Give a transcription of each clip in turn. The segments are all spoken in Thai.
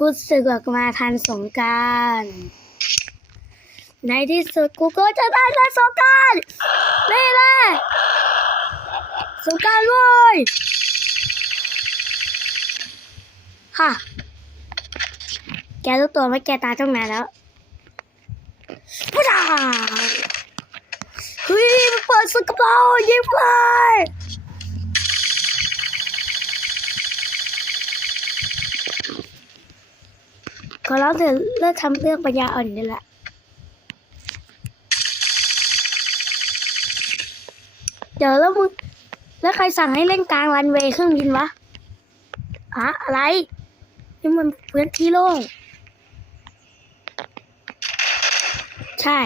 กูสึกออกมาทันสงการในที่สุดกูก็จะได้เล่นสงการนี่แหละสงการเว้ยฮะแกรู้ตัวไหมแกตายตั้งนานแล้วพุทธาเฮ้ยเปิดศึกกับเรายิงเล ขอร้องเถอเลิกทำเรื่องปัญญาอ่อนนี่แหละเดี๋ยวแล้วมึงแล้วใครสั่งให้เล่นกลางรันเวย์เครื่องบินวะอะอะไรนี่มันพื้นที่โล่งใช่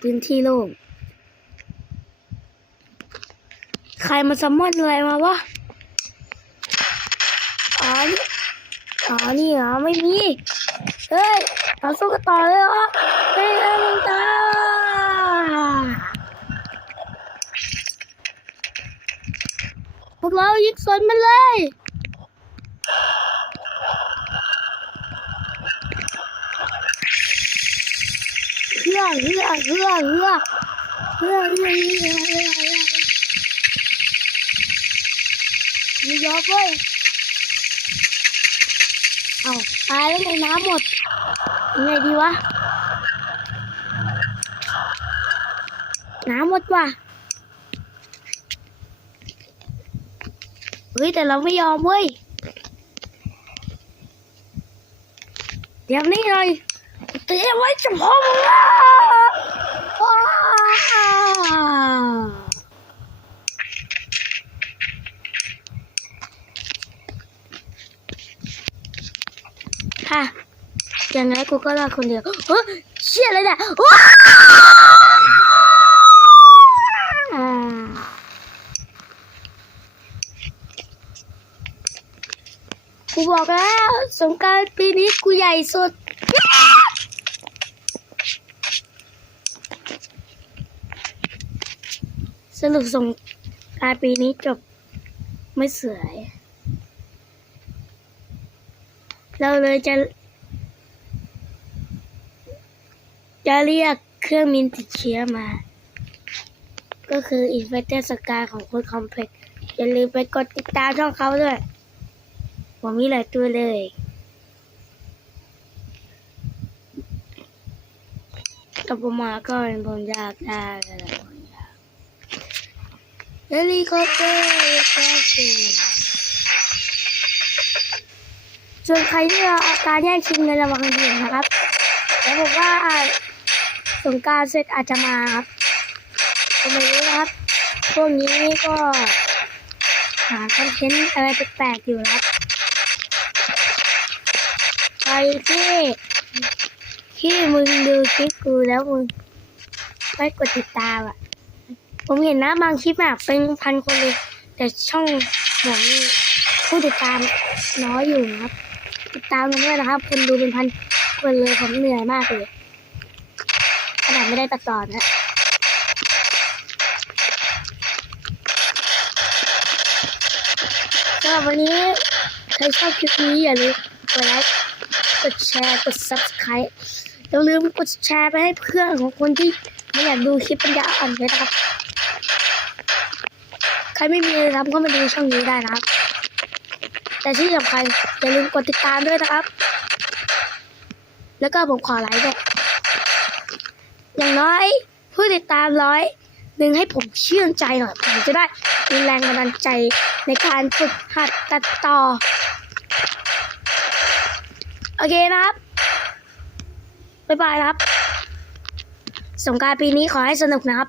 พื้นที่โล่งใครมาซัมมอนอะไรมาวะอ๋อ อ๋อนี่เหรอไม่มีเฮ้ยเราสู้กันต่อเลยเหรอเฮ้ยเอ้ยมึงตาพวกเรายิงสวนมันเลยเฮือเฮือเฮือเฮือเฮือเฮือเฮือเฮือเฮือมียอเว้ย เอาตายแล้วในน้ำหมดยังไงดีวะ น้ำหมดว่ะเฮ้ยแต่เราไม่ยอมเว้ย เดี๋ยวนี้เลยเตรียมไว้จะพอมึงแล้วาว ค่ะ อย่างไรกูก็รอดคนเดียวเฮ้ยเชี่ยอะไรเนี่ยว้าวกูบอกแล้วสงการปีนี้กูใหญ่สุดสรุปสงการปีนี้จบไม่สวย เราเลยจะ จะเรียกเครื่องมินติดเชื้อมา ก็คืออินเฟเตอร์สกาของคุณคอมเพล็กอย่าลืมไปกดติดตามช่องเขาด้วย ผมมีหลายตัวเลยกับผมมาก็เป็นผมยากได้อะไรผมอยากเฮลิคอปเตอร์เฮลิคอปเตอร์ ส่วนใครที่เอาอาการแย่งชิงเงินระวังดีนะครับแล้วบอกว่าสงกรารเสร็จอาจจะมาครับผมไม่รู้นะครับ พวกนี้ก็หาคอนเทนต์อะไรแปลกๆอยู่นะครับใครที่ที่มึงดูคลิปกูแล้วมึงไม่กดติดตามอะ ผมเห็นนะบางคลิปแบบเป็นพันคนเลย แต่ช่องผมนี่ผู้ติดตามน้อยอยู่ครับ ติดตามกันด้วยนะครับ คนดูเป็นพันคนเลยผมเหนื่อยมากเลยขนาดไม่ได้ตัดต่อนะสำหรับวันนี้ใครชอบคลิปนี้อย่าลืมกดไลค์กดแชร์กด subscribe อย่าลืมกดแชร์ไปให้เพื่อนของคนที่ไม่อยากดูคลิปปัญญาอ่อนเลยนะครับ ใครไม่มีอะไรทำก็มาดูช่องนี้ได้นะครับ แต่ที่สำคัญอย่าลืมกดติดตามด้วยนะครับ แล้วก็ผมขอไลค์ด้วยอย่างน้อยผู้ติดตามร้อยหนึ่งให้ผมเชื่อใจหน่อยผมจะได้มีแรงบันดาลใจในการฝึกหัดตัดต่อ โอเคนะครับ บ๊ายบายครับ สงการปีนี้ขอให้สนุกนะครับ